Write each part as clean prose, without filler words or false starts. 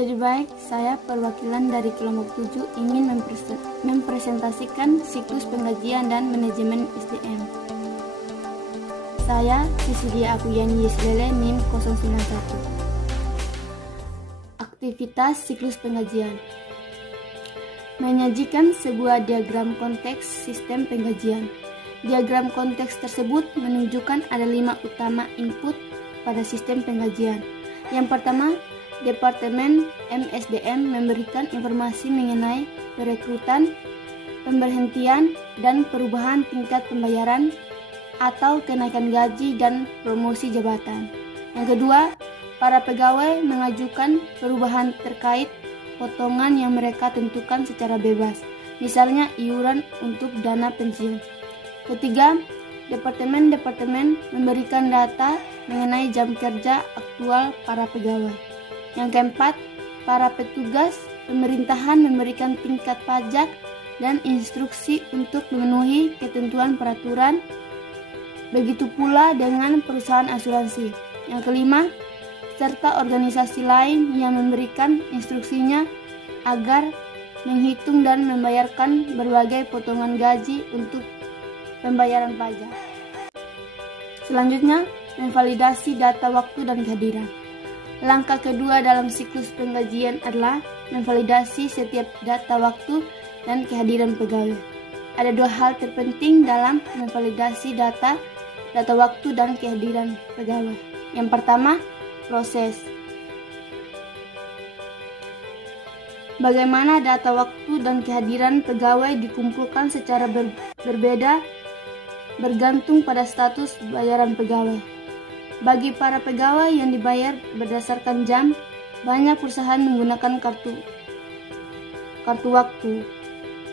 Jadi baik, saya perwakilan dari kelompok 7 ingin mempresentasikan siklus penggajian dan manajemen SDM. Saya Sisidia Akuyani Yeslele NIM 091. Aktivitas siklus penggajian. Menyajikan sebuah diagram konteks sistem penggajian. Diagram konteks tersebut menunjukkan ada 5 utama input pada sistem penggajian. Yang pertama, Departemen MSDM memberikan informasi mengenai perekrutan, pemberhentian, dan perubahan tingkat pembayaran atau kenaikan gaji dan promosi jabatan. Yang kedua, para pegawai mengajukan perubahan terkait potongan yang mereka tentukan secara bebas, misalnya iuran untuk dana pensiun. Ketiga, departemen memberikan data mengenai jam kerja aktual para pegawai. Yang keempat, para petugas pemerintahan memberikan tingkat pajak dan instruksi untuk memenuhi ketentuan peraturan. Begitu pula dengan perusahaan asuransi. Yang kelima, serta organisasi lain yang memberikan instruksinya agar menghitung dan membayarkan berbagai potongan gaji untuk pembayaran pajak. Selanjutnya, memvalidasi data waktu dan kehadiran. Langkah kedua dalam siklus penggajian adalah memvalidasi setiap data waktu dan kehadiran pegawai. Ada 2 hal terpenting dalam memvalidasi data waktu dan kehadiran pegawai. Yang pertama, proses. Bagaimana data waktu dan kehadiran pegawai dikumpulkan secara berbeda bergantung pada status bayaran pegawai. Bagi para pegawai yang dibayar berdasarkan jam, banyak perusahaan menggunakan kartu waktu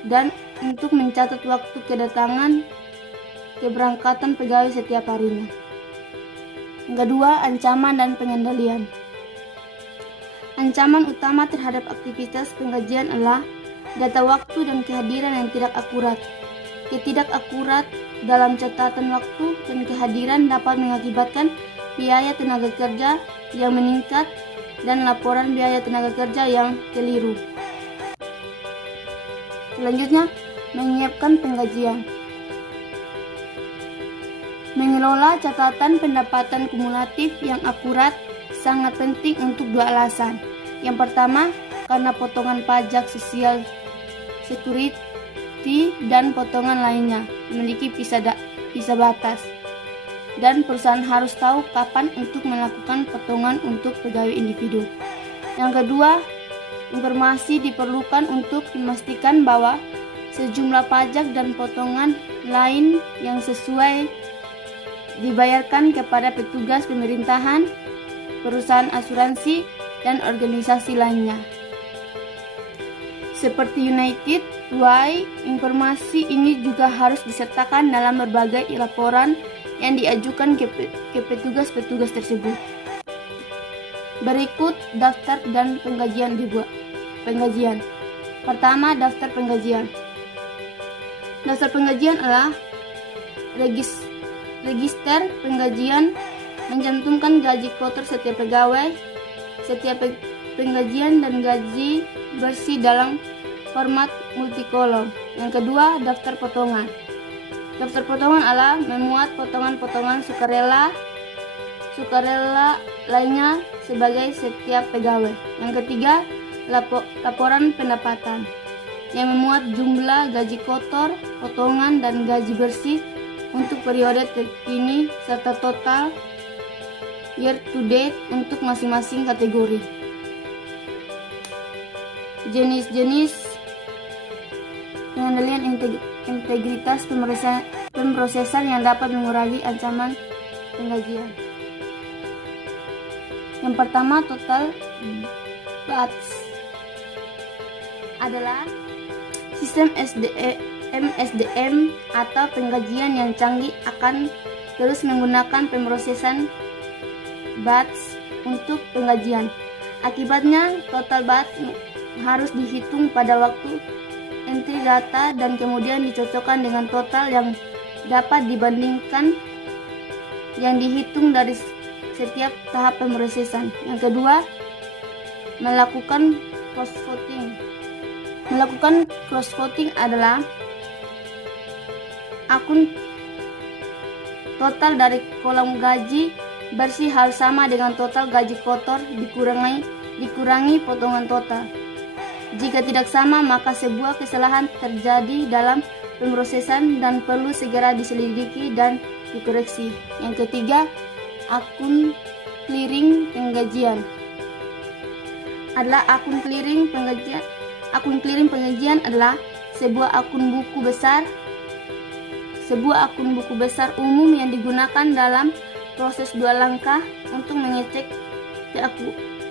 dan untuk mencatat waktu kedatangan keberangkatan pegawai setiap harinya. Yang kedua, ancaman dan pengendalian. Ancaman utama terhadap aktivitas penggajian adalah data waktu dan kehadiran yang tidak akurat. Ketidakakurat dalam catatan waktu dan kehadiran dapat mengakibatkan biaya tenaga kerja yang meningkat dan laporan biaya tenaga kerja yang keliru. Selanjutnya, menyiapkan penggajian. Mengelola catatan pendapatan kumulatif yang akurat sangat penting untuk 2 alasan. Yang pertama, karena potongan pajak sosial security dan potongan lainnya memiliki visa batas, dan perusahaan harus tahu kapan untuk melakukan potongan untuk pegawai individu. Yang kedua, informasi diperlukan untuk memastikan bahwa sejumlah pajak dan potongan lain yang sesuai dibayarkan kepada petugas pemerintahan, perusahaan asuransi, dan organisasi lainnya. Seperti United Way, informasi ini juga harus disertakan dalam berbagai laporan yang diajukan ke petugas-petugas tersebut. Berikut daftar dan penggajian dibuat. Penggajian. Pertama, daftar penggajian. Daftar penggajian adalah register penggajian mencantumkan gaji kotor setiap pegawai, setiap penggajian dan gaji bersih dalam format multikolom. Yang kedua, daftar potongan. Daftar potongan adalah memuat potongan-potongan sukarela lainnya sebagai setiap pegawai. Yang ketiga, laporan pendapatan yang memuat jumlah gaji kotor, potongan, dan gaji bersih untuk periode terkini serta total year to date untuk masing-masing kategori. Jenis-jenis pengendalian integritas pemrosesan yang dapat mengurangi ancaman penggajian. Yang pertama, total BATS adalah sistem MSDM atau penggajian yang canggih akan terus menggunakan pemrosesan BATS untuk penggajian. Akibatnya, total BATS harus dihitung pada waktu entry data dan kemudian dicocokkan dengan total yang dapat dibandingkan yang dihitung dari setiap tahap pemrosesan. Yang kedua, Melakukan cross-voting. Melakukan cross-voting adalah akun total dari kolom gaji bersih harus sama dengan total gaji kotor dikurangi potongan total. Jika tidak sama, maka sebuah kesalahan terjadi dalam pemrosesan dan perlu segera diselidiki dan dikoreksi. Yang ketiga, akun clearing penggajian adalah akun clearing penggajian adalah sebuah akun buku besar umum yang digunakan dalam proses 2 langkah untuk mengecek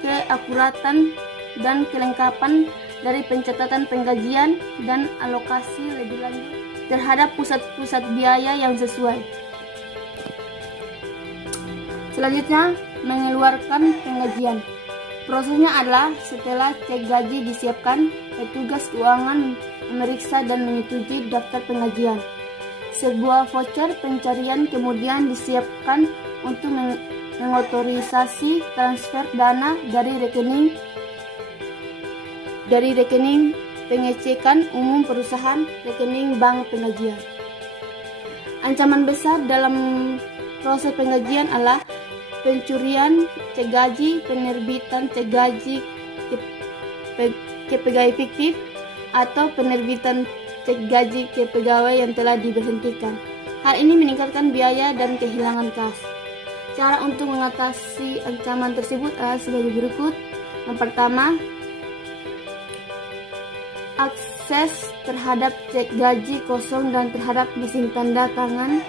keakuratan dan kelengkapan dari pencatatan penggajian dan alokasi lebih lanjut terhadap pusat-pusat biaya yang sesuai. Selanjutnya, mengeluarkan penggajian. Prosesnya adalah setelah cek gaji disiapkan, petugas keuangan memeriksa dan menyetujui daftar penggajian. Sebuah voucher pencarian kemudian disiapkan untuk mengotorisasi transfer dana dari rekening pengecekan umum perusahaan rekening bank penggajian. Ancaman besar dalam proses penggajian adalah pencurian cek gaji, penerbitan cek gaji ke pegawai fiktif, atau penerbitan cek gaji ke pegawai yang telah diberhentikan. Hal ini meningkatkan biaya dan kehilangan kas. Cara untuk mengatasi ancaman tersebut adalah sebagai berikut. Yang pertama, akses terhadap cek gaji kosong dan terhadap mesin tanda tangan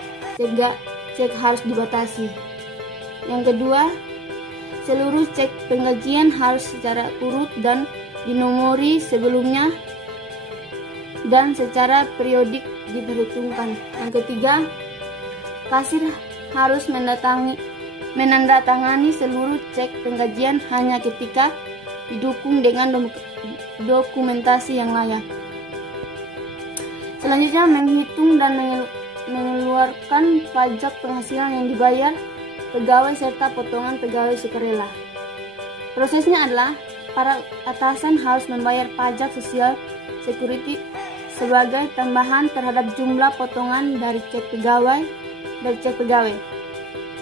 cek harus dibatasi. Yang kedua, seluruh cek penggajian harus secara urut dan dinomori sebelumnya dan secara periodik diperhitungkan. Yang ketiga, kasir harus menandatangani seluruh cek penggajian hanya ketika didukung dengan dokumentasi yang layak. Selanjutnya, menghitung dan mengeluarkan pajak penghasilan yang dibayar pegawai serta potongan pegawai sukarela. Prosesnya adalah para atasan harus membayar pajak sosial security sebagai tambahan terhadap jumlah potongan dari cek pegawai.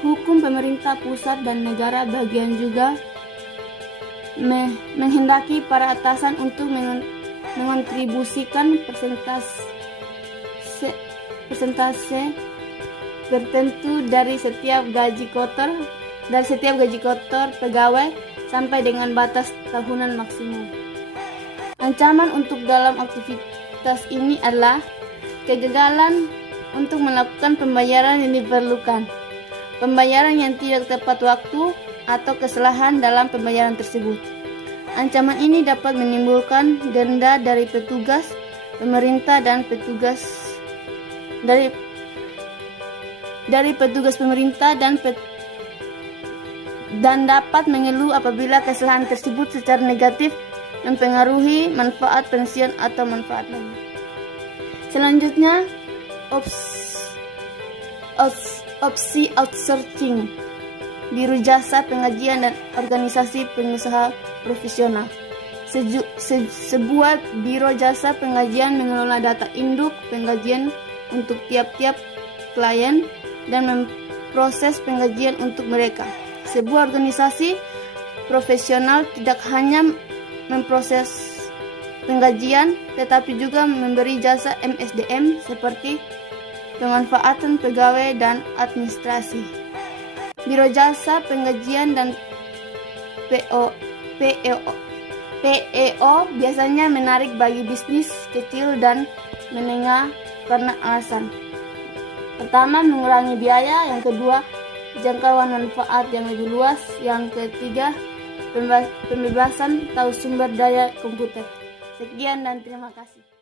Hukum pemerintah pusat dan negara bagian juga menghendaki para atasan untuk mengontribusikan persentase tertentu dari setiap gaji kotor pegawai sampai dengan batas tahunan maksimum. Ancaman untuk dalam aktivitas ini adalah kegagalan untuk melakukan pembayaran yang diperlukan, pembayaran yang tidak tepat waktu, atau kesalahan dalam pembayaran tersebut. Ancaman ini dapat menimbulkan denda dari petugas pemerintah dan dan dapat mengeluh apabila kesalahan tersebut secara negatif mempengaruhi manfaat pensiun atau manfaat lain. Selanjutnya, opsi outsourcing, biro jasa penggajian dan organisasi pengusaha profesional. Sebuah biro jasa penggajian mengelola data induk penggajian untuk tiap-tiap klien dan memproses penggajian untuk mereka. Sebuah organisasi profesional tidak hanya memproses penggajian, tetapi juga memberi jasa MSDM seperti pemanfaatan pegawai dan administrasi. Biro jasa penggajian dan PEO biasanya menarik bagi bisnis kecil dan menengah karena alasan pertama, mengurangi biaya. Yang kedua, jangkauan manfaat yang lebih luas. Yang ketiga, pembebasan tahu sumber daya komputer. Sekian dan terima kasih.